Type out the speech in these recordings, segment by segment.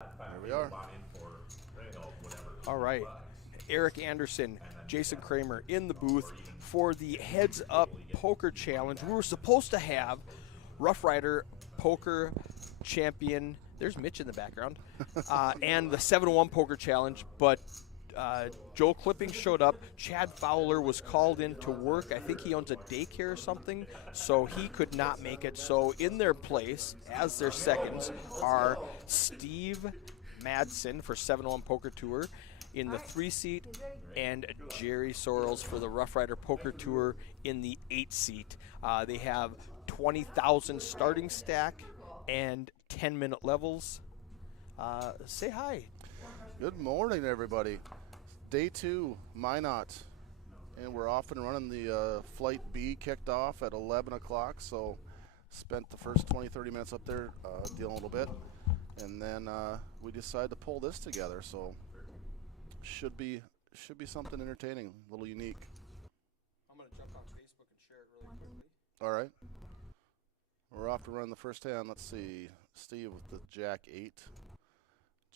Here we are. All right. Eric Anderson, Jason Kramer in the booth for the Heads Up Poker Challenge. We were supposed to have Rough Rider Poker Champion, there's Mitch in the background, and the 7-1 Poker Challenge, but Joel Clipping showed up. Chad Fowler was called in to work. I think he owns a daycare or something, so he could not make it. So in their place, as their seconds, are Steve Madsen for 7-1 Poker Tour in the 3-seat, and Jerry Sorrells for the Rough Rider Poker Tour in the 8-seat. They have 20,000 starting stack and 10-minute levels. Say hi. Good morning, everybody. Day 2, Minot. And we're off and running. The Flight B kicked off at 11 o'clock, so spent the first 20, 30 minutes up there dealing a little bit. And then we decided to pull this together, so should be something entertaining, a little unique. I'm going to jump on Facebook and share it really quickly. All right. We're off to run the first hand. Let's see. Steve with the Jack 8.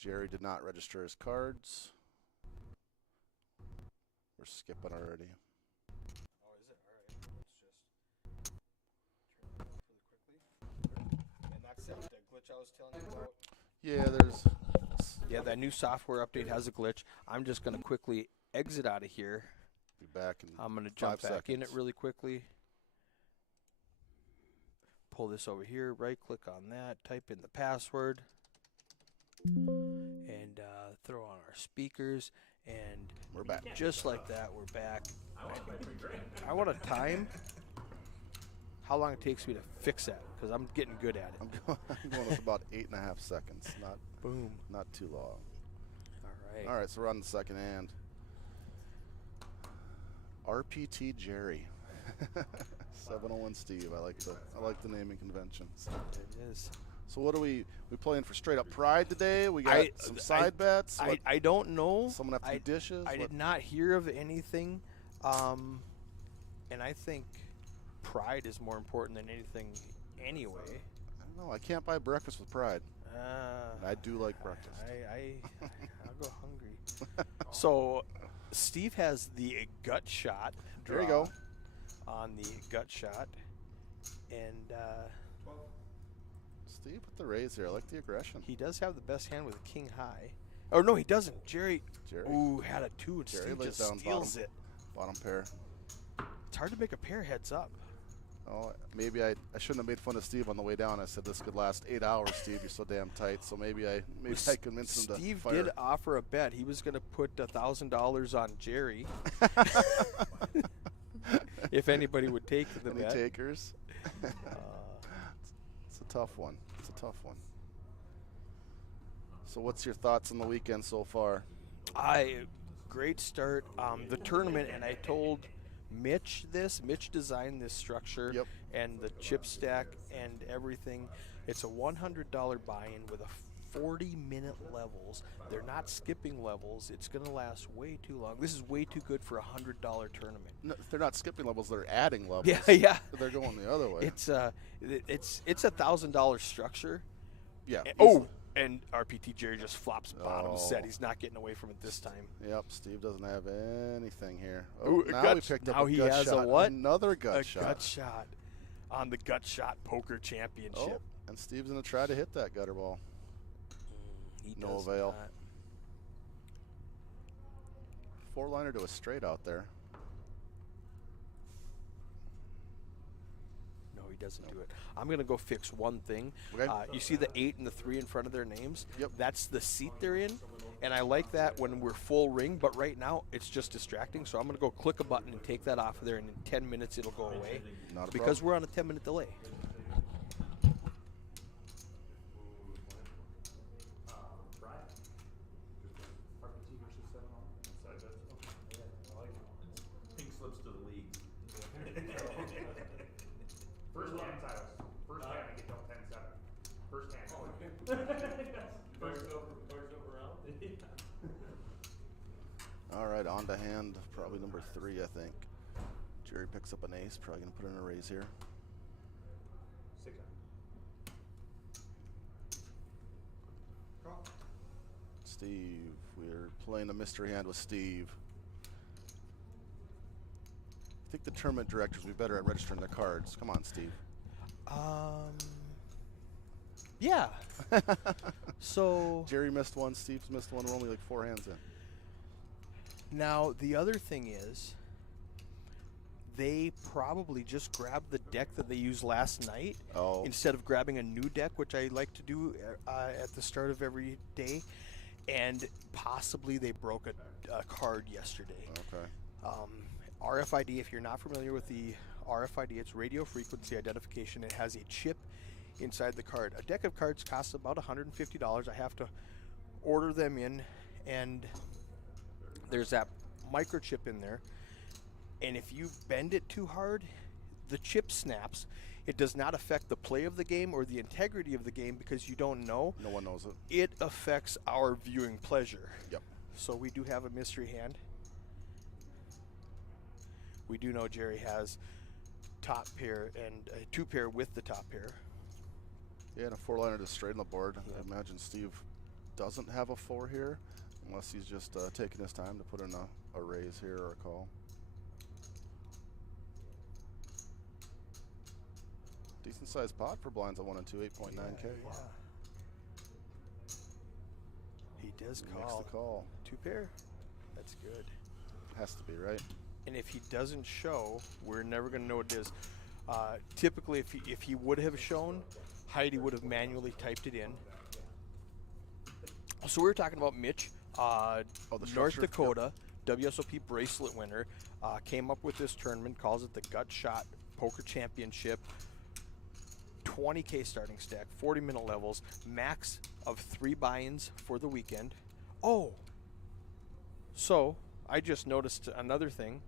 Jerry did not register his cards. We're skipping already. Oh, is it? All right. Let's just turn that off really quickly. And that's it, the glitch I was telling you about. Yeah, there's... Yeah, that new software update has a glitch. I'm just going to quickly exit out of here. Be back in I'm going to jump 5 back in it seconds. really quickly. Pull this over here, right click on that, type in the password, and throw on our speakers, and We're back. just like that, we're back. I want a time how long it takes me to fix that, because I'm getting good at it. I'm going with about 8.5 seconds. Boom. Not too long. All right. All right, so we're on the second hand. RPT Jerry. 701 Steve. I like the naming convention. It is. So what are we playing for straight up pride today? We got some side bets. I don't know. Someone have to do dishes. I did not hear of anything, and I think pride is more important than anything anyway. I don't know. I can't buy breakfast with pride. I do like breakfast. I'll go hungry. So Steve has the gut shot. There you go. On the gut shot, and Steve with the raise here. I like the aggression. he does have the best hand with a king high. Oh no, he doesn't. Jerry. Jerry. Ooh, had a 2 and Jerry Steve lays just down steals it. Bottom pair. It's hard to make a pair heads up. Oh, maybe I shouldn't have made fun of Steve on the way down. I said this could last 8 hours, Steve. You're so damn tight. So maybe I convinced him to Steve fire. did offer a bet. He was going to put $1,000 on Jerry if anybody would take the Any bet. takers? It's a tough one. It's a tough one. So what's your thoughts on the weekend so far? Great start. The tournament, and I told Mitch this. Mitch designed this structure and the chip stack and everything. It's a $100 buy-in with a 40-minute levels. They're not skipping levels. It's going to last way too long. This is way too good for a $100 tournament. No, they're not skipping levels. They're adding levels. Yeah. They're going the other way. It's $1,000 structure. Yeah. And RPT Jerry just flops bottom set. He's not getting away from it this time. Yep, Steve doesn't have anything here. Ooh, now we picked up a he gut has shot. a what? Another gut shot. A gut shot on the Gut Shot Poker Championship. And Steve's going to try to hit that gutter ball. He No does avail. not. 4-liner to a straight out there. No, he doesn't do it. I'm going to go fix one thing. Okay. You see the 8 and the 3 in front of their names? Yep. That's the seat they're in. And I like that when we're full ring, but right now it's just distracting. So I'm going to go click a button and take that off of there, and in 10 minutes it'll go away. Not a because problem. we're on a 10-minute delay. Pink slips to the league. First hand titles. First hand I get dealt 10-7. First hand. First over round. All right, on to hand, probably number 3, I think. Jerry picks up an ace, probably going to put in a raise here. 6 hand. Steve. We're playing a mystery hand with Steve. I think the tournament directors would be better at registering their cards. Come on, Steve. Yeah. So Jerry missed one. Steve's missed one. We're only like 4 hands in. now the other thing is, they probably just grabbed the deck that they used last night Oh. instead of grabbing a new deck, which I like to do at the start of every day, and possibly they broke a card yesterday. Okay. RFID, if you're not familiar with the RFID, it's radio frequency identification. It has a chip inside the card. A deck of cards costs about $150. I have to order them in, and there's that microchip in there. And if you bend it too hard, the chip snaps. It does not affect the play of the game or the integrity of the game because you don't know. No one knows it. It affects our viewing pleasure. Yep. So we do have a mystery hand. We do know Jerry has top pair and a 2-pair with the top pair. Yeah, and a 4-liner just straight on the board. Yep. I imagine Steve doesn't have a 4 here, unless he's just taking his time to put in a raise here or a call. Decent sized pot for blinds at 1 and 2, 8.9K. Yeah. He does He makes call. the call. 2-pair. That's good. Has to be, right? And if he doesn't show, we're never going to know what it is. Typically, if he would have shown, Heidi would have manually typed it in. So we were talking about Mitch, the North structure, Dakota, WSOP bracelet winner, came up with this tournament, calls it the Gut Shot Poker Championship. 20K starting stack, 40-minute levels, max of 3 buy-ins for the weekend. Oh, so I just noticed another thing.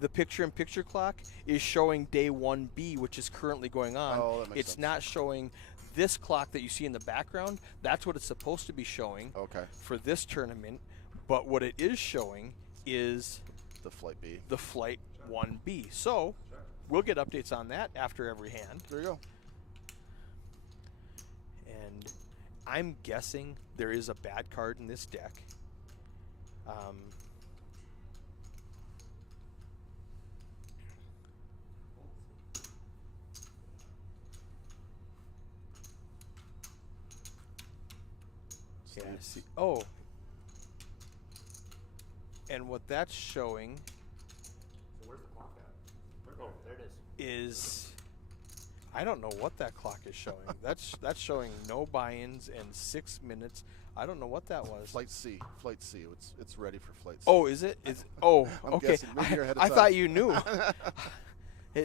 The picture-in-picture clock is showing day 1B, which is currently going on. Oh, that makes It's sense. not showing this clock that you see in the background. That's what it's supposed to be showing Okay. for this tournament. But what it is showing is The flight B. the flight 1B. So we'll get updates on that after every hand. There you go. And I'm guessing there is a bad card in this deck. Yeah, Steve's- see. Oh. And what that's showing So where's the clock at? Oh, there it is. is, I don't know what that clock is showing. That's showing no buy-ins and 6 minutes. I don't know what that was. Flight C. Flight C. It's ready for flight C. Oh, is it? Oh, I'm okay. guessing. Maybe you're ahead of I time. thought you knew.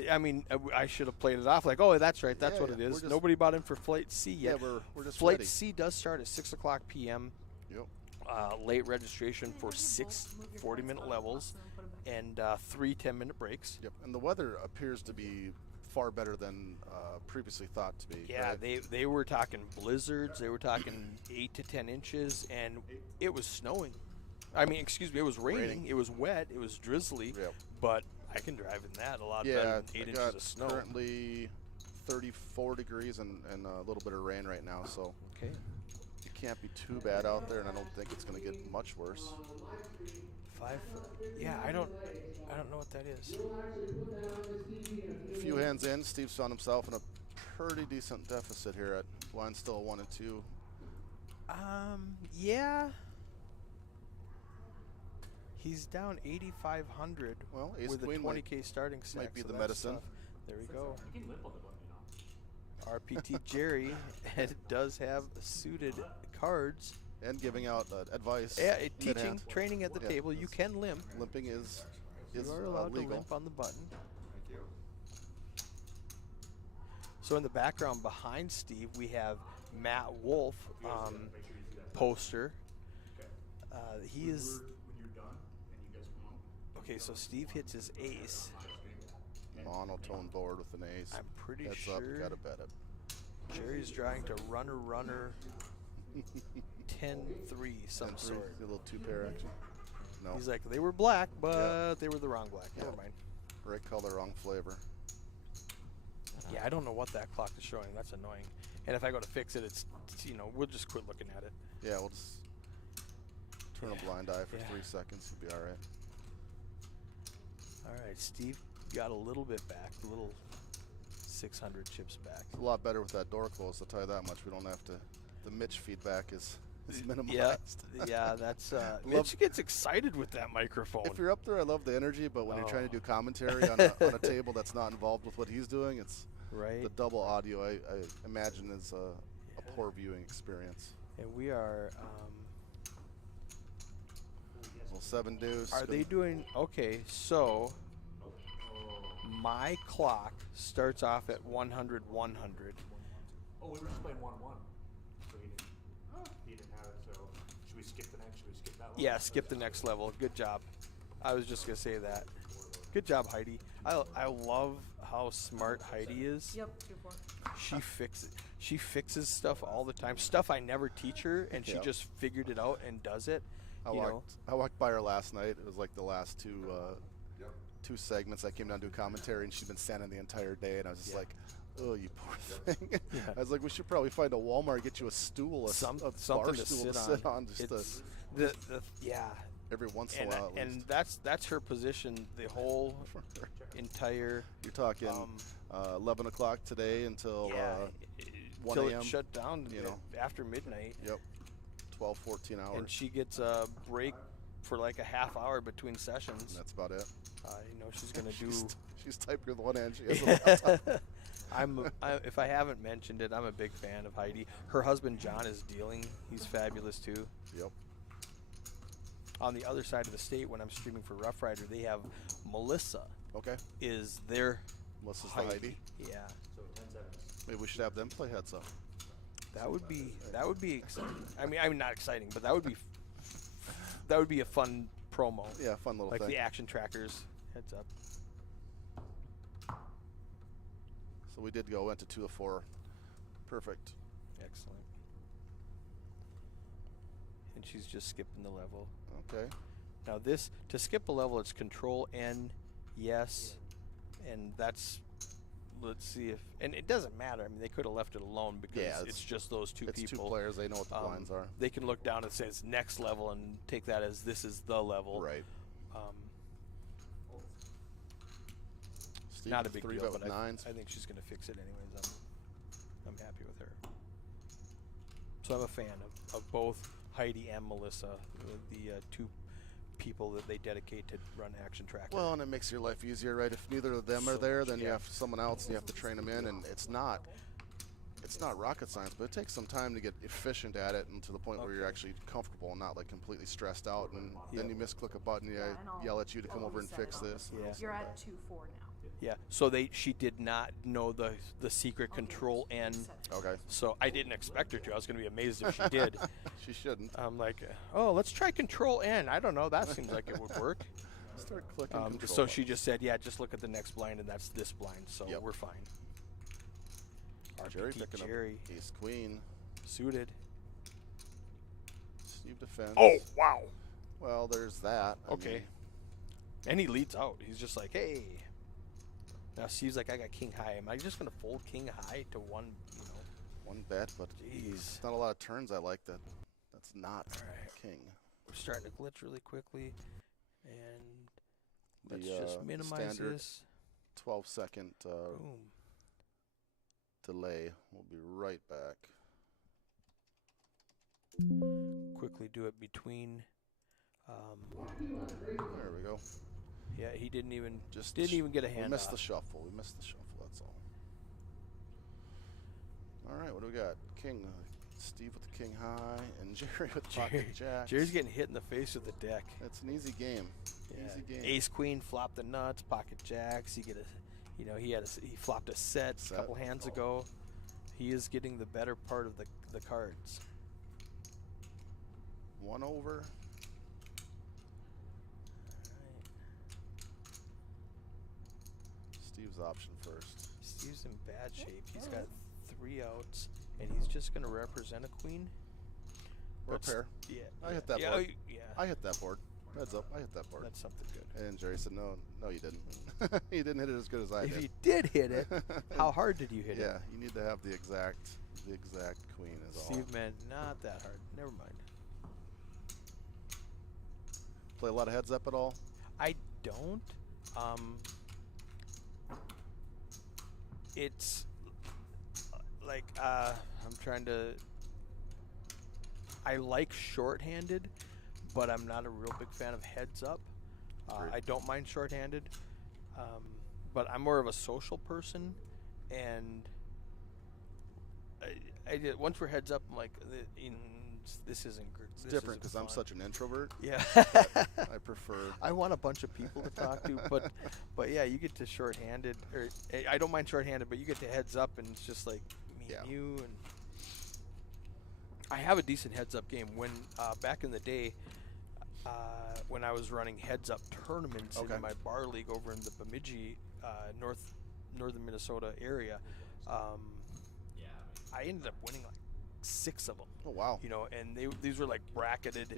I mean, I should have played it off like, oh, that's right. That's Yeah, what yeah. it We're is. just- Nobody bought in for Flight C yet. Yeah, we're just Flight ready. C does start at 6 o'clock p.m. Yep. Late registration for 6 40-minute levels and 3 10-minute breaks. Yep. And the weather appears to be far better than previously thought to be. Yeah, right? they were talking blizzards. They were talking 8 to 10 inches, and it was snowing. I mean, excuse me, it was raining. It was wet. It was drizzly. Yep. But I can drive in that a lot Yeah, better than 8 I inches got of snow. currently 34 degrees and a little bit of rain right now, so Okay. it can't be too bad out there, and I don't think it's going to get much worse. 5 foot. Yeah, I don't know what that is. A few hands in, Steve's found himself in a pretty decent deficit here at blind still 1 and 2. Yeah. He's down 8,500 Well, ace with a queen 20K starting stack. might be so the that's medicine. tough. There we go. You can limp on the button, you know. RPT Jerry does have suited cards. And giving out advice. Yeah, mid-hand. teaching, training at the Yeah, table. You can limp. Limping is You are allowed to legal. limp on the button. So in the background behind Steve, we have Matt Wolf poster. He is When you're done and you guys come out. okay. So Steve hits his ace. Monotone board with an ace. I'm pretty Heads sure up, gotta bet it. Jerry's trying to runner 10-3 some And three, sort. a little 2-pair action. No, He's like, they were black, but they were the wrong black. Never Yeah. mind. right color, wrong flavor. Yeah, I don't know what that clock is showing. That's annoying. And if I go to fix it, we'll just quit looking at it. Yeah, we'll just turn a blind eye for Yeah. 3 seconds. You'll be all right. All right, Steve got a little bit back, a little 600 chips back. It's a lot better with that door closed, I'll tell you that much. We don't have to, the Mitch feedback is minimized. Yeah, that's Mitch gets excited with that microphone. If you're up there, I love the energy, but when you're trying to do commentary on a table that's not involved with what he's doing, it's right. the double audio, I imagine, is a poor viewing experience. And we are. Well, 7 deuce. Are they doing okay? So my clock starts off at 100, 100. Oh, we were just playing 1-1. So he didn't have it. So should we skip the next? Should we skip that one? Yeah, skip the next level. Good job. I was just gonna say that. Good job, Heidi. I love how smart Heidi is. Yep, 2-4. She fixes stuff all the time. Stuff I never teach her, and she Yep. just figured it out and does it. I walked by her last night. It was like the last two segments. I came down to do commentary, and she'd been standing the entire day, and I was just like, "Oh, you poor thing." Yeah. I was like, "We should probably find a Walmart, get you a stool, a Something bar to stool sit on, just It's yeah. every once in a while." At And least. that's her position the whole entire. You're talking 11 o'clock today until 1 till a.m. it shut down. you know. After midnight. Yep, 12, 14 hours. And she gets a break for like a half hour between sessions. That's about it. She's gonna do. She's typing with one hand. She has a laptop. If I haven't mentioned it, I'm a big fan of Heidi. Her husband John is dealing. He's fabulous too. Yep. On the other side of the state, when I'm streaming for Rough Rider, they have Melissa Okay. is their Melissa's the Heidi. Yeah, So 10-7. Maybe we should have them play heads up. that would be exciting. I mean not exciting, but that would be a fun promo. Yeah, fun little Like thing. the action trackers heads up. So we did went to 2 of 4. Perfect. Excellent. And she's just skipping the level. Okay. Now this, to skip a level, it's Control N, yes, and that's, let's see if, and it doesn't matter. I mean, they could have left it alone because Yeah, it's just those two It's people. 2 players. They know what the blinds are. They can look down and say it's next level and take that as this is the level. Right. Steve Not a with big 3 deal, bet but with nines. I think she's going to fix it anyways. I'm happy with her. So I'm a fan of both Heidi and Melissa, the two people that they dedicate to run Action Tracker. Well, and it makes your life easier, right? If neither of them are So there, much, then you yeah. have someone else and you have to train them in, and it's not rocket science, but it takes some time to get efficient at it and to the point where you're Okay. actually comfortable and not like completely stressed out, and then Yep. you misclick a button, Yeah, and I'll- yell at you to come I'll over and reset fix it. this. Yeah. You're at 2-4 now. Yeah, so she did not know the secret Control N. Okay. So I didn't expect her to. I was going to be amazed if she did. She shouldn't. I'm like, oh, let's try Control N. I don't know. That seems like it would work. Start clicking control So she buttons. just said, yeah, just look at the next blind, and that's this blind. So Yep. we're fine. Jerry RPT picking Jerry up ace queen. suited. Steve defense. Oh, wow. Well, there's that. I Okay. mean, And he leads out. He's just like, hey. Now Steve's like, I got king high. Am I just going to fold king high to one, one bet, but Jeez. it's not a lot of turns I like that. That's not Alright. king. We're starting to glitch really quickly. And let's The just minimize standard this. 12-second Boom. delay. We'll be right back. Quickly do it between. There we go. Yeah, he didn't even Just get a we hand missed off. the shuffle. We missed the shuffle. That's all. All right, what do we got? King, Steve with the king high, and Jerry with pocket jacks. Jerry's getting hit in the face with the deck. It's an easy game. Yeah. Easy game. Ace queen, flop the nuts, pocket jacks. You get he flopped a set a couple hands ago. He is getting the better part of the cards. 1 over. Steve's option first. Steve's in bad shape. He's got 3 outs, and he's just going to represent a queen. Or a pair. Yeah. I hit that yeah, board. Yeah. I hit that board. Heads up. I hit that board. That's something good. And Jerry said, no, you didn't. He didn't hit it as good as I If did. you did hit it, how hard did you hit it? Yeah, you need to have the exact The exact queen is all. Steve meant not that hard. Never mind. Play a lot of heads up at all? I don't. It's like I'm trying to. I like shorthanded, but I'm not a real big fan of heads up. Agreed. I don't mind shorthanded, but I'm more of a social person, and I did, once we're heads up, I'm like, this isn't good. It's different because I'm such an introvert. Yeah. I prefer. I want a bunch of people to talk to, but yeah, you get to shorthanded, or I don't mind shorthanded, but you get to heads up, and it's just like me and you. And I have a decent heads up game. When back in the day, when I was running heads up tournaments in my bar league over in the Bemidji, northern Minnesota area, I ended up winning like 6 of them. Oh wow! You know, and these were like bracketed.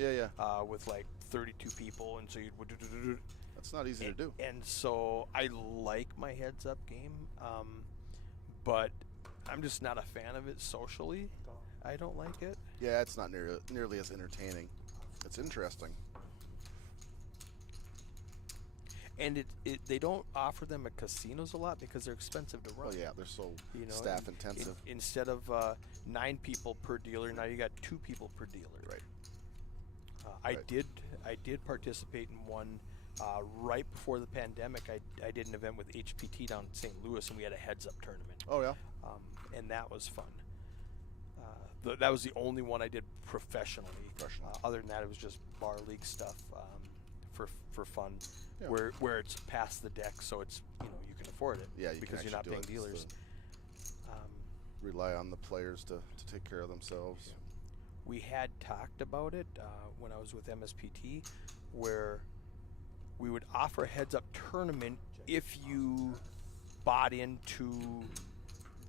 With like 32 people, and so you'd. That's not easy to do. And so I like my heads up game, but I'm just not a fan of it socially. I don't like it. Yeah, it's not nearly as entertaining. It's interesting. And they don't offer them at casinos a lot because they're expensive to run. Oh yeah, they're so and intensive. Instead of 9 people per dealer, now you got 2 people per dealer. Right. I did participate in one right before the pandemic. I did an event with HPT down in St. Louis, and we had a heads up tournament. Oh yeah. And that was fun. That was the only one I did professionally. Other than that, it was just bar league stuff for fun. Yeah. Where it's past the deck, so it's you can afford it. Yeah, because you're not paying dealers. Rely on the players to take care of themselves. Yeah. We had talked about it when I was with MSPT, where we would offer a heads up tournament if you bought into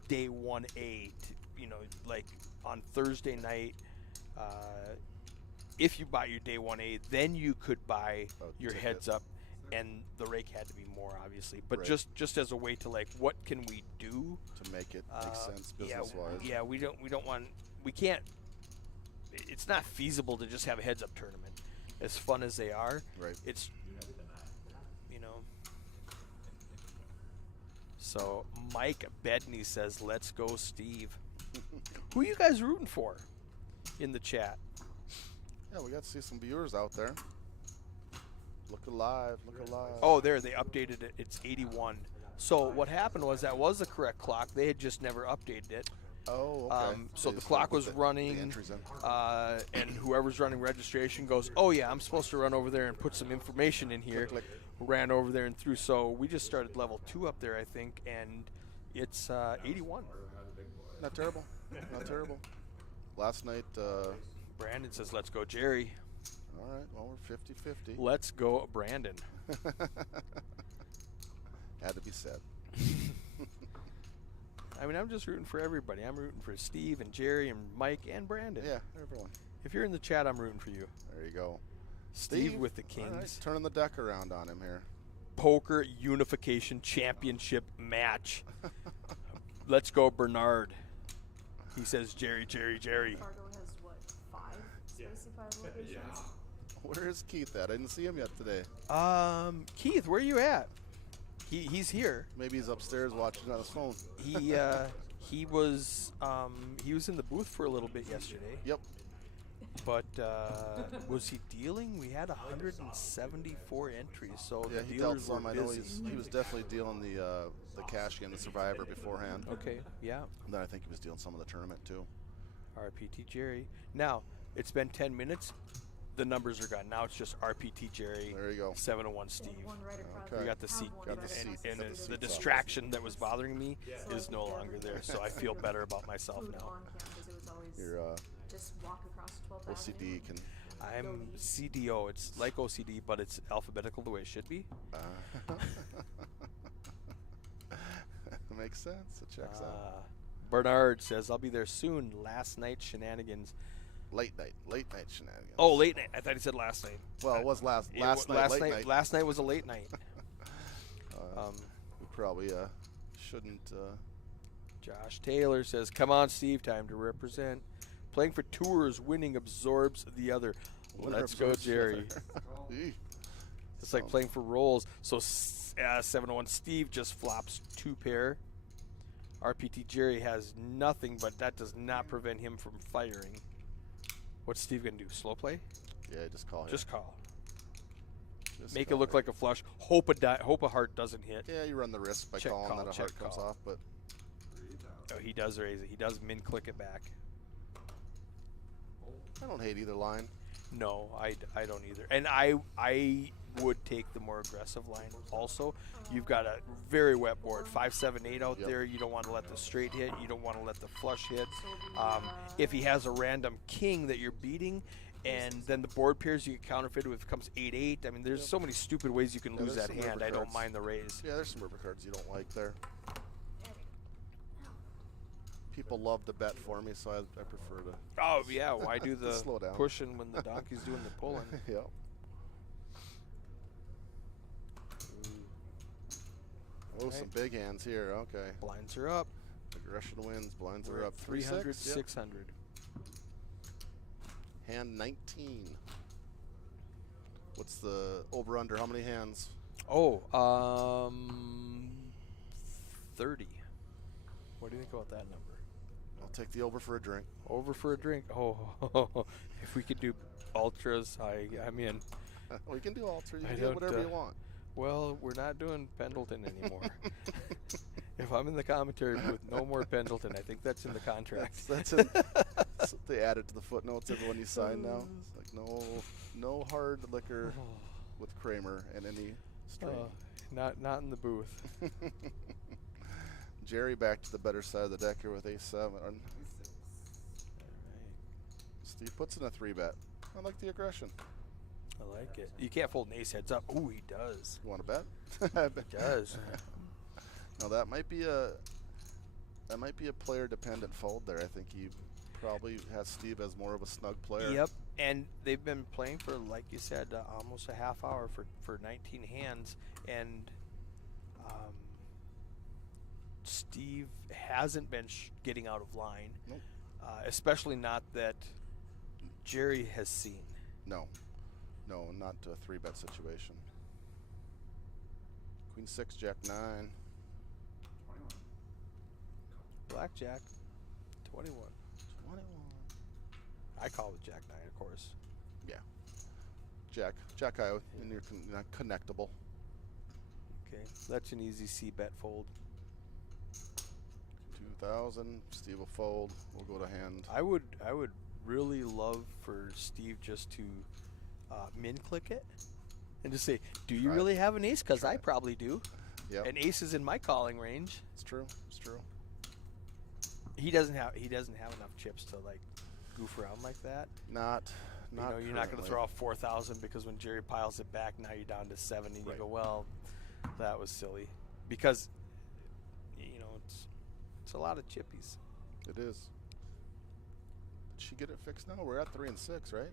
day 1A. Like on Thursday night. If you bought your day 1A, then you could buy your heads up, and the rake had to be more, obviously. But just as a way to like, what can we do to make it make sense business-wise? Yeah, we can't. It's not feasible to just have a heads up tournament. As fun as they are, it's So Mike Bedney says, "Let's go, Steve." Who are you guys rooting for in the chat? Yeah, we got to see some viewers out there. Look alive, look alive. Oh, there, they updated it. It's 81. So what happened was that was the correct clock. They had just never updated it. Oh, okay. So the clock was running, and whoever's running registration goes, "Oh yeah, I'm supposed to run over there and put some information in here." Click. Ran over there and through. So we just started level 2 up there, I think, and it's 81. Not terrible. Not terrible. Last night. Brandon says, "Let's go, Jerry." All right. Well, we're 50-50. Let's go, Brandon. Had to be said. I mean, I'm just rooting for everybody. I'm rooting for Steve and Jerry and Mike and Brandon. Yeah, everyone. If you're in the chat, I'm rooting for you. There you go. Steve with the Kings. Right, turning the deck around on him here. Poker Unification Championship match. Let's go, Bernard. He says, Jerry. Fargo has what, 5 specified locations? Where is Keith at? I didn't see him yet today. Keith, where are you at? He's here. Maybe he's upstairs watching on his phone. He was in the booth for a little bit yesterday. Yep. But was he dealing? We had 174 entries, so yeah, the he dealt dealers some. were I know busy. he was definitely dealing the cash game, the Survivor beforehand. Okay, yeah. And then I think he was dealing some of the tournament too. RPT Jerry. Now it's been 10 minutes. The numbers are gone. Now it's just RPT Jerry. There you go. 701 Steve. One right across. Okay. We got the seat. Got the seat. And Got the the seats distraction that was bothering me is no longer there, so I feel better about myself Food now. on campus, it was always Your just walk across 12th Avenue. OCD can. I'm CDO. It's like OCD, but it's alphabetical the way it should be. Makes sense. It checks out. Bernard says, "I'll be there soon. Last night shenanigans." Late night shenanigans. Oh, late night. I thought he said last night. Well, it was last night. Late night. Last night was a late night. We probably shouldn't Josh Taylor says, "Come on, Steve, time to represent. Playing for tours, winning absorbs the other. Winner Let's go, absorbs the Jerry." other. Eeh. It's like playing for rolls. So 701 Steve just flops 2 pair. RPT Jerry has nothing, but that does not prevent him from firing. What's Steve gonna do? Slow play? Yeah, just call here. Just call. Just Make it call look here. like a flush. Hope a heart doesn't hit. Yeah, you run the risk by Check calling call, that a check heart comes call. off, but Oh, he does raise it. He does min click it back. I don't hate either line. No, I don't either. And I would take the more aggressive line also. You've got a very wet board, 5, 7, 8 out Yep. there. You don't want to let the straight hit. You don't want to let the flush hit. If he has a random king that you're beating, and then the board pairs you get counterfeited if it comes 8-8. I mean, there's so many stupid ways you can Yeah, lose there's that some hand. river I don't cards. mind the raise. Yeah, there's some river cards you don't like there. People love to bet for me, so I prefer to. Oh yeah, why do the Slow down. pushing when the donkey's doing the pulling? Yep. Oh, some big hands here. Okay. Blinds are up. Aggression wins. Blinds We're are at up. 300, 3-6. Yep. 600. Hand 19. What's the over under? How many hands? Oh, 30. What do you think about that number? I'll take the over for a drink. Over for a drink. Oh, if we could do ultras, I'm in. We can do alter. You I can do don't, whatever you want. Well, we're not doing Pendleton anymore. If I'm in the commentary booth, no more Pendleton. I think that's in the contract. That's in, they added to the footnotes everyone you sign now. It's like no hard liquor with Kramer and any strain. Not in the booth. Jerry back to the better side of the deck here with A7. Steve puts in a 3-bet. I like the aggression. I like it. You can't fold an ace heads up. Ooh, he does. You want to bet? He does. Now that might be a player dependent fold there. I think he probably has Steve as more of a snug player. Yep, and they've been playing for, like you said, almost a half hour for 19 hands, and Steve hasn't been getting out of line, Nope. Especially not that Jerry has seen. No, not a 3-bet situation. Queen 6, Jack 9. Blackjack, 21. 21. I call it Jack 9, of course. Yeah. Jack I, and you're not connectable. Okay, that's an easy C bet fold. 2000. Steve will fold. We'll go to hand. I would really love for Steve just to min click it and just say, "Do you Try it. really have an ace? Because Try I it. probably do." Yep. An ace is in my calling range. It's true. It's true. He doesn't have enough chips to like goof around like that. Not. You're not going to currently. throw off 4,000 because when Jerry piles it back, now you're down to 7, and Right. you go, "Well, that was silly," because it's a lot of chippies. It is. Did she get it fixed now? We're at 3 and 6, right?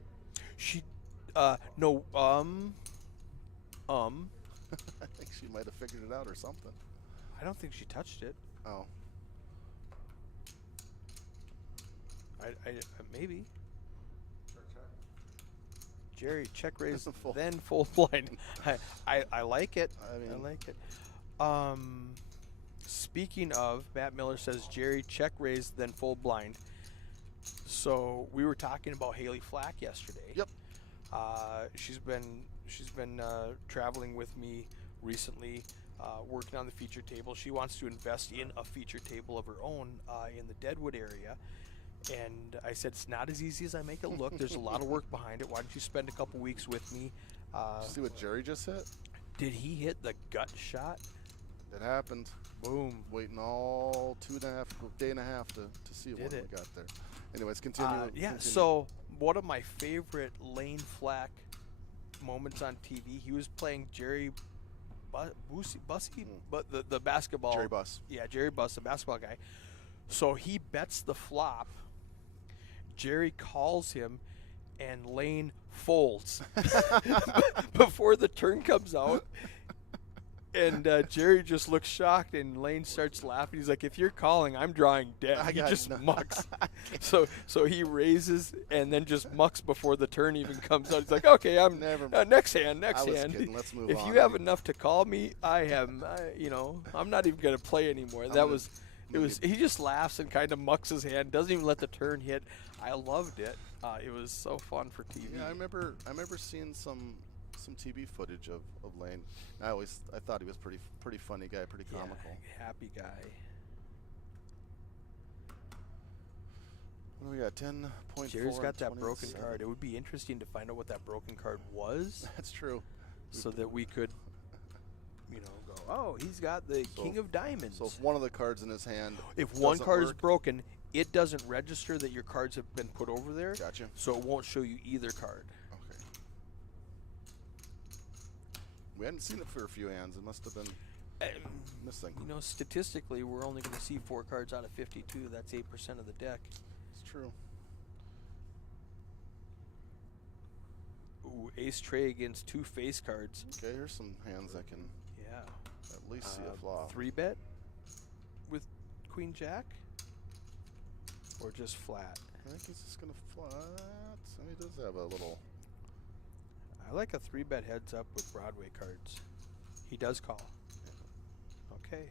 She, no, I think she might have figured it out or something. I don't think she touched it. Oh. I maybe. Jerry, check raise, Full. then full blind. I like it. I mean- I like it. Speaking of, Matt Miller says Jerry, check raise, then full blind. So we were talking about Haley Flack yesterday. Yep. She's been traveling with me recently, working on the feature table. She wants to invest in a feature table of her own in the Deadwood area. And I said, it's not as easy as I make it look. There's a lot of work behind it. Why don't you spend a couple weeks with me? See what Jerry just hit? Did he hit the gut shot? It happened. Boom. Waiting all day and a half to see Did when it. we got there. Anyways, continue. Yeah, continue. so one of my favorite Lane Flack moments on TV, he was playing Jerry Bussey, but the basketball. Jerry Buss. Yeah, Jerry Buss, the basketball guy. So he bets the flop. Jerry calls him, and Lane folds before the turn comes out. And Jerry just looks shocked, and Lane starts laughing. He's like, "If you're calling, I'm drawing dead." I He got just no- mucks. So he raises and then just mucks before the turn even comes out. He's like, "Okay, I'm Never- next hand, I next was hand. kidding. Let's move If on. you have enough to call me, I'm not even gonna play anymore." He just laughs and kind of mucks his hand, doesn't even let the turn hit. I loved it. It was so fun for TV. Yeah, I remember seeing some TV footage of Lane. I thought he was pretty funny guy, pretty Yeah, comical. happy guy. What do we got? 10.4. Jerry's got that broken 27. card. It would be interesting to find out what that broken card was, That's true. so that we could, go, oh, he's got the King of Diamonds. So if one of the cards in his hand, If one doesn't card is work- broken, it doesn't register that your cards have been put over there. Gotcha. So it won't show you either card. Okay. We hadn't seen it for a few hands. It must have been missing. Statistically, we're only going to see 4 cards out of 52. That's 8% of the deck. It's true. Ooh, Ace Tray against 2 face cards. Okay, here's some hands that can Yeah. at least see a flop. 3-bet with Queen Jack? Or just flat? I think he's just gonna flat. And he does have a little. I like a 3-bet heads up with Broadway cards. He does call. Okay.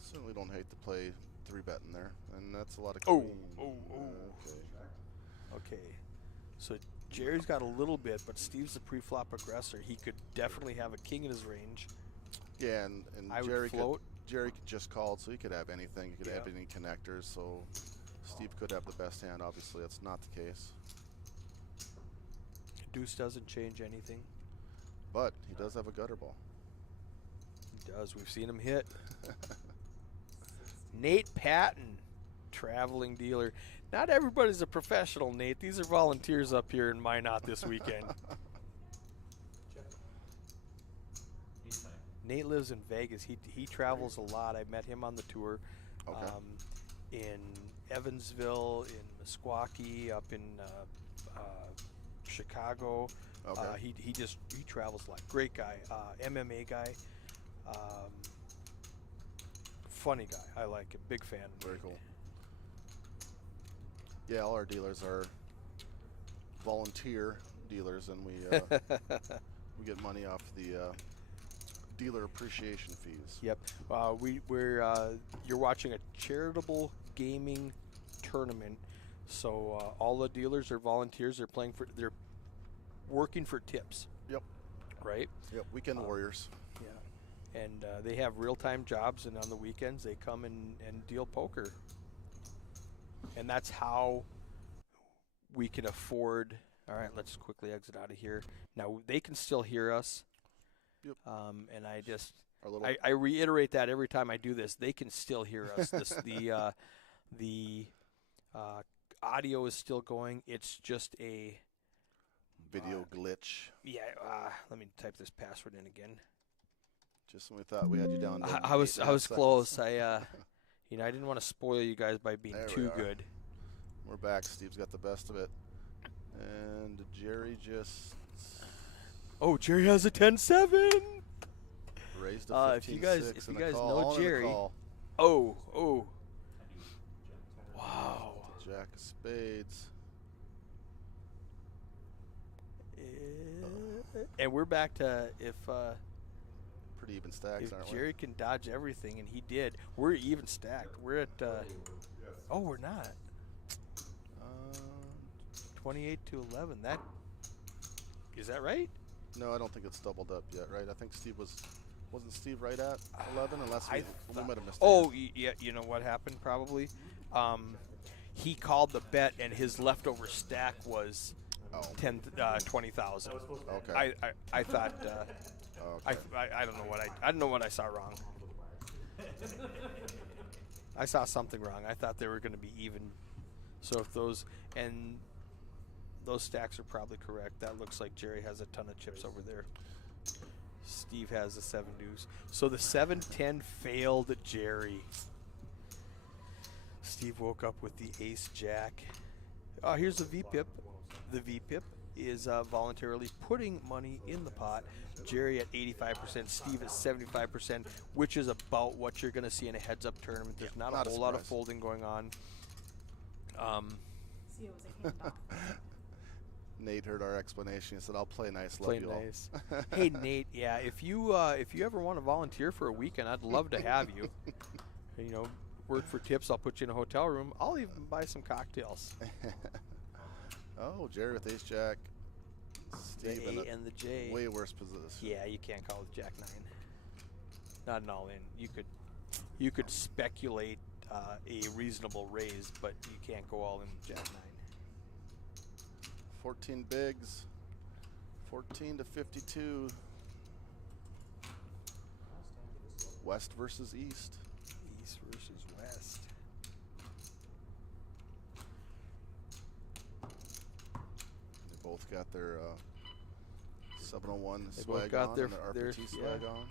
Certainly don't hate to play 3-bet in there, and that's a lot of. Oh, queen. okay. Okay. Okay. So Jerry's got a little bit, but Steve's the pre-flop aggressor. He could definitely have a king in his range. Yeah, and I would Jerry float. Jerry just called, so he could have anything. He could have Yeah. any connectors, so Steve could have the best hand. Obviously, that's not the case. Deuce doesn't change anything. But he does have a gutter ball. He does. We've seen him hit. Nate Patton, traveling dealer. Not everybody's a professional, Nate. These are volunteers up here in Minot this weekend. Nate lives in Vegas. He travels a lot. I met him on the tour. Okay. In Evansville, in Meskwaki, up in Chicago. Okay. He travels a lot. Great guy. MMA guy. Funny guy. I like him. Big fan. Very cool. Yeah, all our dealers are volunteer dealers, and we get money off the dealer appreciation fees. Yep. You're watching a charitable gaming tournament, so all the dealers are volunteers. They're working for tips. Yep. Right. Yep. Weekend warriors. Yeah. And they have real-time jobs, and on the weekends they come and deal poker. And that's how we can afford. All right, let's quickly exit out of here. Now they can still hear us. Yep. And Our little I reiterate that every time I do this. They can still hear us. The audio is still going. It's just a video glitch. yeah. Let me type this password in again. Just when we thought we had you down. to I was 8.5 close. seconds. I didn't want to spoil you guys by being There we too are. good. We're back. Steve's got the best of it, and Jerry just Oh, Jerry has a 10-7. raised a 15-6 if you guys and a know call and a Jerry- call. Oh. Wow. Jack of spades. And we're back to if Pretty even stacks, aren't Jerry can dodge everything, and he did. We're even stacked. We're at. Oh, we're not. we? 28-11. That is that right? No, I don't think it's doubled up yet, right? I think wasn't Steve right at 11? Unless we might have missed. Oh, yeah. You know what happened? Probably. He called the bet, and his leftover stack was 20,000. Okay. I thought. Okay. I don't know what I don't know what I saw wrong. I saw something wrong. I thought they were going to be even. So if those stacks are probably correct. That looks like Jerry has a ton of chips over there. Steve has the 7 deuce. So the 7-10 failed Jerry. Steve woke up with the ace jack. Oh, here's the VPIP. The VPIP is voluntarily putting money in the pot. Jerry at 85%, Steve at 75%, which is about what you're going to see in a heads-up tournament. There's not a whole lot of folding going on. See, it was a handoff. Nate heard our explanation. He said, "I'll play nice, Play love you all." nice. Hey Nate, yeah, if you ever want to volunteer for a weekend, I'd love to have you. You know, work for tips. I'll put you in a hotel room. I'll even buy some cocktails. Oh, Jerry with ace jack. The Steve in A and the J. way worse position. Yeah, you can't call it Jack 9. Not an all-in. You could speculate a reasonable raise, but you can't go all in with Jack 9. 14 bigs. 14 to 52. West versus East. East versus West. They both got their 701 They swag both got on their and their RPT swag on.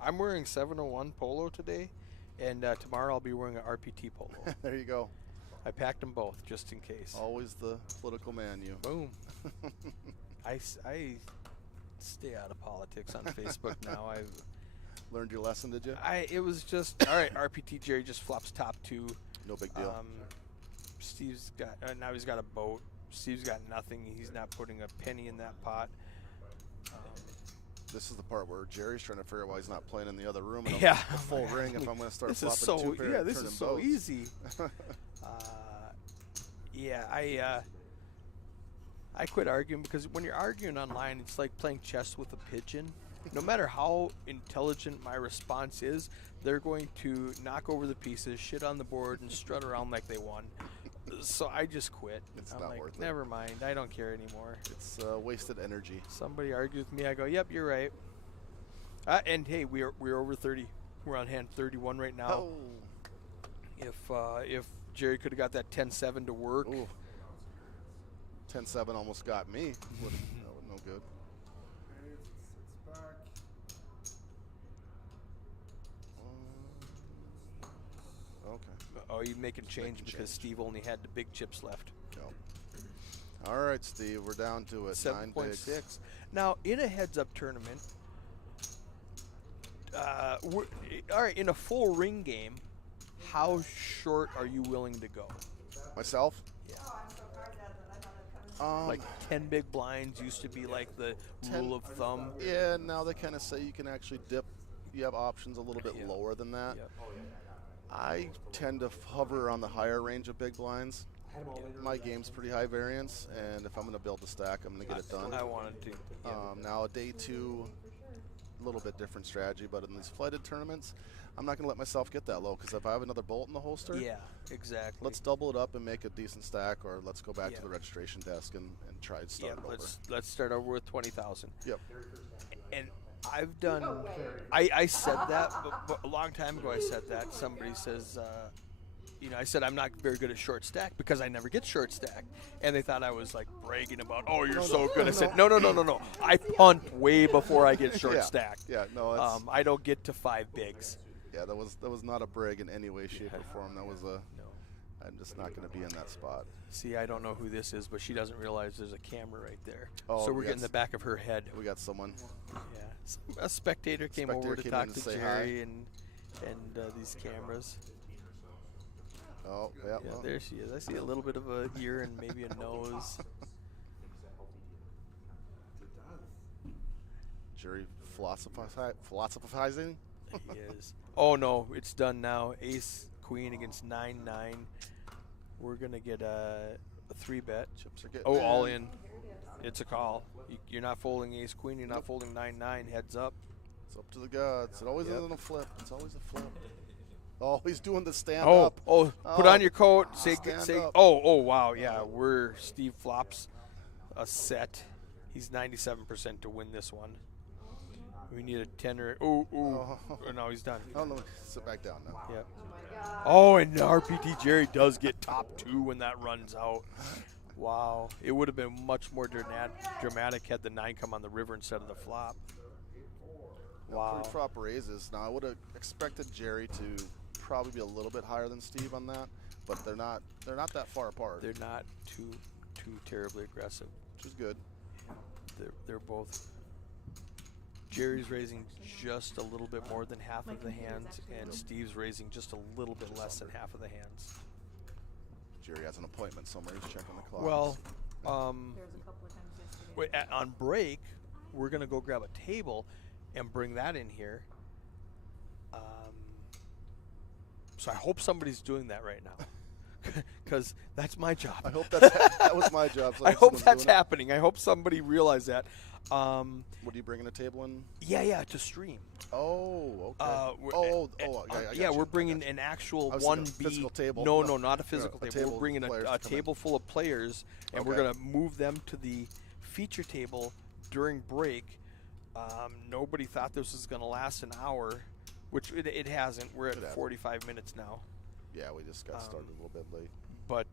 I'm wearing 701 polo today, and tomorrow I'll be wearing an RPT polo. There you go. I packed them both just in case. Always the political man, you. Boom. I stay out of politics on Facebook now. Learned your lesson, did you? It was just all right. RPT Jerry just flops top 2. No big deal. Steve's got now he's got a boat. Steve's got nothing. He's not putting a penny in that pot. This is the part where Jerry's trying to figure out why he's not playing in the other room. And Yeah. a full ring if I'm going to start This is flopping so two pair. yeah. This turning is so boats. easy. Yeah, I quit arguing because when you're arguing online, it's like playing chess with a pigeon. No matter how intelligent my response is, they're going to knock over the pieces, shit on the board, and strut around like they won. So I just quit. It's I'm not like, worth it. never mind. I don't care anymore. It's wasted energy. Somebody argues with me, I go, yep, you're right. And hey, we're over 30. We're on hand 31 right now. Oh. If Jerry could have got that 10-7 to work. Ooh. 10-7 almost got me. No good. Okay. Oh, you making change Making because change. Steve only had the big chips left. Go. All right, Steve. We're down to it. 9 bigs. 7.6. Now, in a heads-up tournament, all right, in a full ring game, how short are you willing to go? Myself? Like 10 big blinds used to be like the rule of thumb. Yeah, now they kind of say you can actually dip. You have options a little bit Yeah. lower than that. Yep. I tend to hover on the higher range of big blinds. My game's pretty high variance, and if I'm going to build a stack, I'm going to get it done. I wanted to. Yeah. Now, a day 2, a little bit different strategy, but in these flighted tournaments, I'm not going to let myself get that low because if I have another bolt in the holster, Yeah, exactly. let's double it up and make a decent stack, or let's go back Yeah. to the registration desk and try to start it over. Let's start over with 20,000. Yep. And I've done. I said that, but a long time ago I said that. Somebody says, I said I'm not very good at short stack because I never get short stack, and they thought I was like bragging about, oh, you're so good. I said, no. I punt way before I get short stack. Yeah, no, it's, I don't get to 5 bigs. yeah, that was not a brag in any way, shape, or form. That was a. I'm just not going to be in that spot. See, I don't know who this is, but she doesn't realize there's a camera right there. Oh, so we're we getting got the back of her head. We got someone. Yeah, a spectator came over to Came talk in to say Jerry hi. and these cameras. Oh, yeah. Yeah, well, there she is. I see a little bit of a ear and maybe a nose. Jerry philosophizing. He is. Oh no, it's done now. Ace Queen against 9-9. We're gonna get a 3-bet. Chips are getting Oh, all in. It's a call. You're not folding Ace Queen. You're not folding 9-9. Heads up. It's up to the gods. It always Yep. isn't a flip. It's always a flip. Oh, he's doing the stand Oh, up. put Oh, on your coat. Say, stand say. up. Oh, wow. Yeah, Steve flops a set. He's 97% to win this one. We need a 10 or. Oh, no, he's done. Oh, no, sit back down now. Yep. Oh, and RPT Jerry does get top 2 when that runs out. Wow. It would have been much more dramatic had the 9 come on the river instead of the flop. Wow. Pre-flop raises. Now, I would have expected Jerry to probably be a little bit higher than Steve on that, but they're not that far apart. They're not too too terribly aggressive. which is good. They're both. Jerry's raising just a little bit more than half My of the computer's hands, actually and on. Steve's raising just a little bit less than half of the hands. Jerry has an appointment somewhere. He's checking the clock. Well, There was a couple of times yesterday. wait, on break, we're gonna go grab a table and bring that in here. So I hope somebody's doing that right now, because that's my job. I hope that was my job. So I hope someone's that's doing it. happening. I hope somebody realized that. What are you bringing a table in? Yeah, to stream. Oh, okay. I Yeah, got we're you. bringing an actual I was thinking 1B a physical table. No, No, not a physical a table. table We're bringing of players a to come in. table full of players, and we're Okay. gonna move them to the feature table during break. Nobody thought this was gonna last an hour, which it hasn't. We're at It hasn't. 45 minutes now, Yeah, we just got started a little bit late. but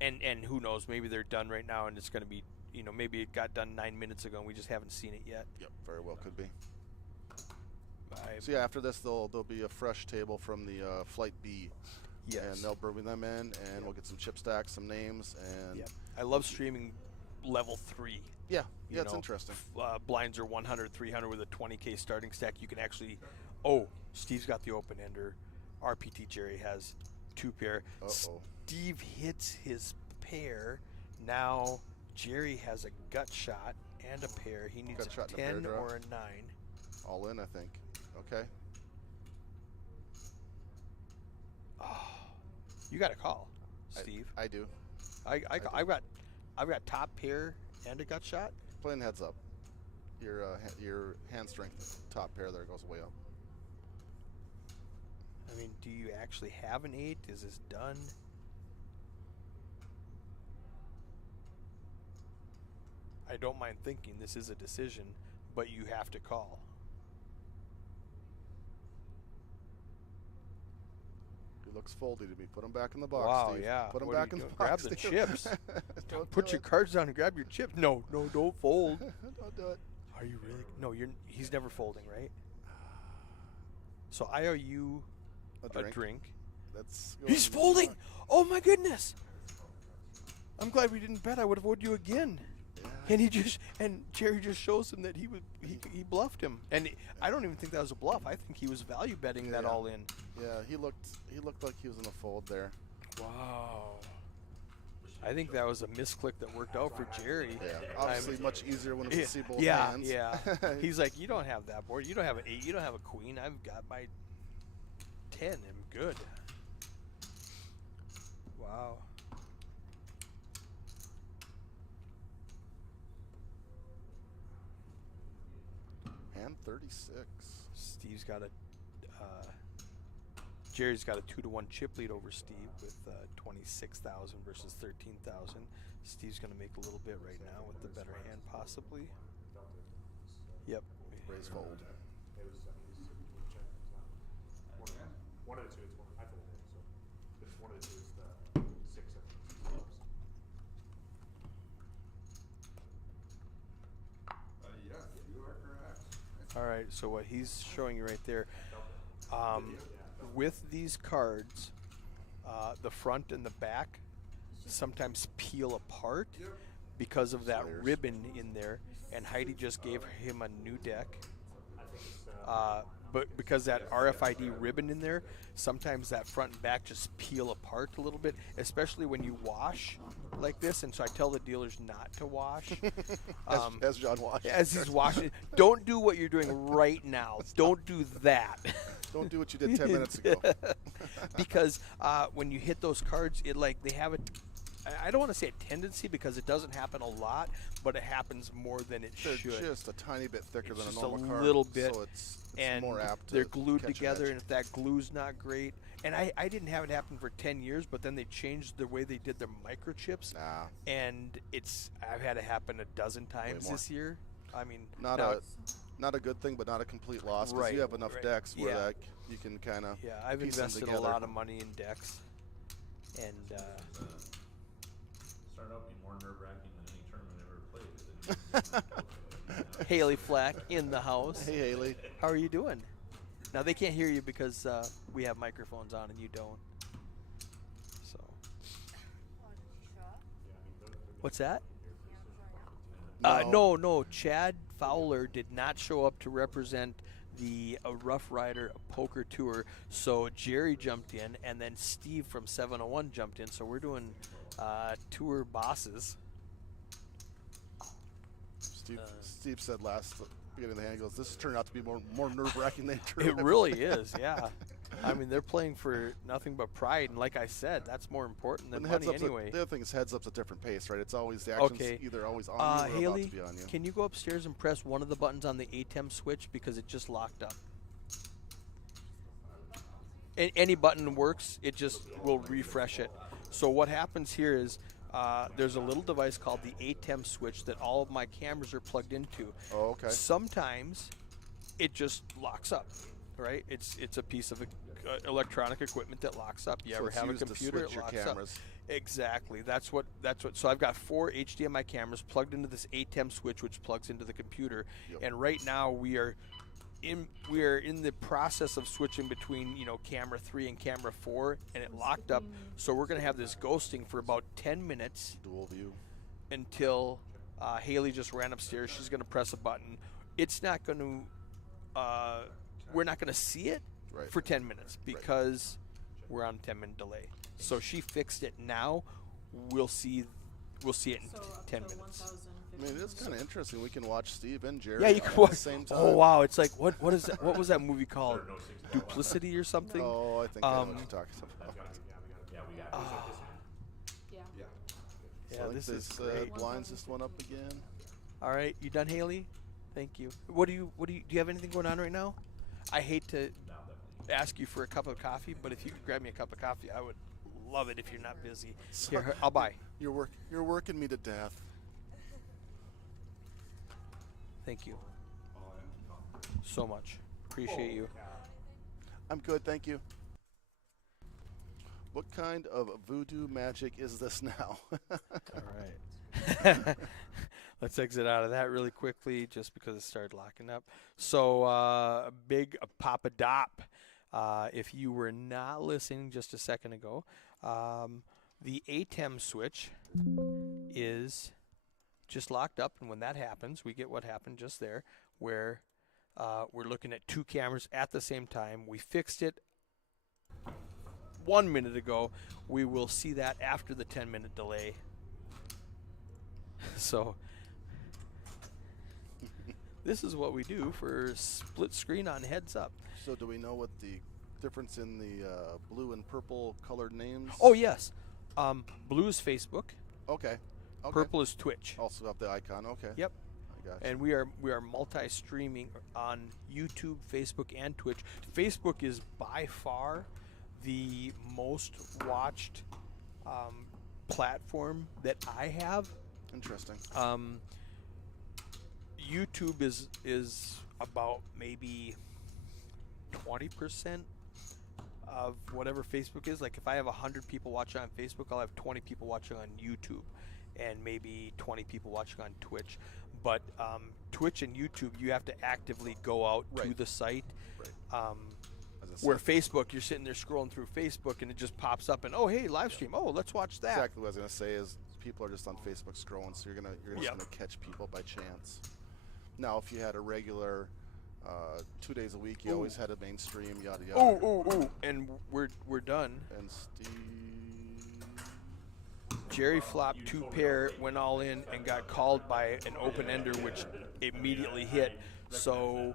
and who knows? Maybe they're done right now, and it's gonna be, maybe it got done 9 minutes ago, and we just haven't seen it yet. Yep, very well could be. I- So yeah, after this, there'll be a fresh table from the Flight B, yes. and they'll bring them in, and we'll get some chip stacks, some names, and Yep. I love streaming level 3. yeah, You it's know, interesting. Blinds are 100, 300 with a 20K starting stack. You can actually, Steve's got the open ender. RPT Jerry has 2 pair. Uh-oh. Steve hits his pair. Now Jerry has a gut shot and a pair. He needs Gut a shot and a pair 10 draw. or a 9. All in, I think. Okay. You got a call, Steve. I do. I've got top pair and a gut shot. Playing heads up. Your hand strength top pair there goes way up. I mean, do you actually have an 8? Is this done? I don't mind thinking this is a decision, but you have to call. He looks foldy to me. Put him back in the box, Wow, Steve. yeah. Put him What are back you in the doing? box. Grab the Steve. chips. Don't Put do your it. cards down and grab your chips. No, don't fold. Don't do it. Are you really? No, he's never folding, right? So I owe you a drink. That's He's going- folding. Oh my goodness. I'm glad we didn't bet. I would have owed you again. Yeah. And Jerry just shows him that he bluffed him. And I don't even think that was a bluff. I think he was value betting that Yeah. all in. Yeah, he looked like he was in a fold there. Wow. I think that was a misclick that worked out for Jerry. Yeah, obviously much easier when we see both yeah, hands. yeah. He's like, you don't have that board. You don't have an 8. You don't have a queen. I've got my 10. I'm good. Wow. Hand 36. Steve's got a Jerry's got a 2-1 chip lead over Steve with 26,000 versus 13,000. Steve's gonna make a little bit right now with the better hand, possibly. Yep. Raise fold. One of the two, it's one. I folded it, so it's one of the two. It's the 6 of clubs. Yes, you are correct. All right. So what he's showing you right there, with these cards, the front and the back sometimes peel apart because of that Slayers. ribbon in there. And Heidi just gave him a new deck. But because that RFID ribbon in there, sometimes that front and back just peel apart a little bit, especially when you wash like this. And so I tell the dealers not to wash. As John watched. As he's washing, don't do what you're doing right now. Don't do that. Don't do what you did 10 minutes ago. Because when you hit those cards, they have I don't want to say a tendency because it doesn't happen a lot, but it happens more than it They're should. just a tiny bit thicker It's than a just normal a card. little bit, So it's and more apt to they're glued catch an together, edge. and if that glue's not great, and I didn't have it happen for 10 years, but then they changed the way they did their microchips, Nah, and I've had it happen a dozen times more. this year. I mean, not now- a good thing, but not a complete loss because Right, you have enough right. decks where Yeah. you can kind of yeah, I've piece them invested a together. lot of money in decks, and Started out being more nerve-wracking than any tournament I ever played. Haley Flack in the house. Hey Haley, How are you doing? Now they can't hear you because we have microphones on and you don't. So What's that? No. No. Chad Fowler did not show up to represent the Rough Rider Poker Tour. So Jerry jumped in, and then Steve from 701 jumped in. So we're doing tour bosses. Steve said beginning of the hand, he goes, this turned out to be more nerve-wracking than It really is, yeah. I mean, they're playing for nothing but pride, and like I said, that's more important than money anyway. The other thing is heads up's a different pace, right? It's always the action's Okay. either always on you or Haley, about to be on you. can you go upstairs and press one of the buttons on the ATEM switch because it just locked up? Any button works, it just will refresh it. So what happens here is there's a little device called the ATEM switch that all of my cameras are plugged into. Oh, okay. Sometimes it just locks up, right? It's a piece of electronic equipment that locks up. You So ever it's have a used to computer, switch it your locks cameras. up. Exactly. That's what. So I've got 4 HDMI cameras plugged into this ATEM switch, which plugs into the computer. Yep. And right now we are in the process of switching between camera 3 and camera 4, and it locked up. So we're gonna have this ghosting for about 10 minutes Dual view. until Haley just ran upstairs. She's gonna press a button. It's not gonna. We're not gonna see it Right. for 10 minutes because we're on a 10-minute delay. So she fixed it now. We'll see it in So up 10 to minutes. 1,050. I mean, it's kind of interesting. We can watch Steve and Jerry Yeah, you at can the watch. same time. Oh wow, it's like what is that? What was that movie called? Duplicity or something? Oh, I think I know what Um, you're talking about. Yeah, we got it. Yeah. Yeah, So I think this is this great. blinds just went up again. All right, you done, Haley? Thank you. Do you have anything going on right now? I hate to ask you for a cup of coffee, but if you could grab me a cup of coffee, I would love it if you're not busy. Here, I'll buy. You're working me to death. Thank you so much. Appreciate you. I'm good, thank you. What kind of voodoo magic is this now? All right. Let's exit out of that really quickly just because it started locking up. So, big Papa Dop. If you were not listening just a second ago, the ATEM switch is just locked up. And when that happens, we get what happened just there, where we're looking at 2 cameras at the same time. We fixed it 1 minute ago. We will see that after the 10-minute delay. So this is what we do for split screen on Heads Up. So do we know what the difference in the blue and purple colored names? Oh yes, blue is Facebook, Okay. purple is Twitch. Also got the icon. Okay. Yep. I got you. And we are multi-streaming on YouTube, Facebook, and Twitch. Facebook is by far the most watched platform that I have. Interesting. YouTube is about maybe 20% of whatever Facebook is. Like if I have 100 people watching on Facebook, I'll have 20 people watching on YouTube and maybe 20 people watching on Twitch. But Twitch and YouTube, you have to actively go out to Right. the site. Right. As I Where said, Facebook, you're sitting there scrolling through Facebook and it just pops up and, oh, hey, live stream. Oh, let's watch that. exactly what I was gonna say is people are just on Facebook scrolling, so you're just Yep. gonna catch people by chance. Now, if you had a regular 2 days a week, you always had a mainstream, yada yada. Oh, and we're done. And Steve. Jerry flopped 2 pair, went all in, and got called by an open ender, which immediately hit. So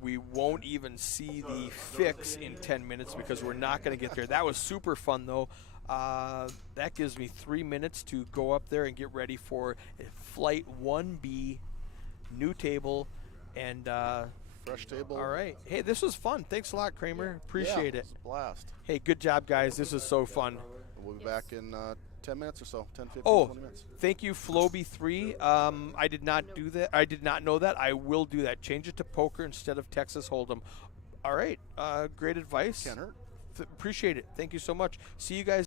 we won't even see the fix in 10 minutes because we're not going to get there. That was super fun, though. That gives me 3 minutes to go up there and get ready for Flight 1B, new table, and Fresh table. all right. Hey, this was fun. Thanks a lot, Kramer. Appreciate Yeah, it. it's a blast. Hey, good job, guys. This is so fun. We'll be back in 10 minutes or so. 10, 15, Oh, 20 minutes. thank you, Floby3. I did not do that. I did not know that. I will do that. Change it to poker instead of Texas Hold'em. All right. Great advice. Can't hurt. Appreciate it. Thank you so much. See you guys.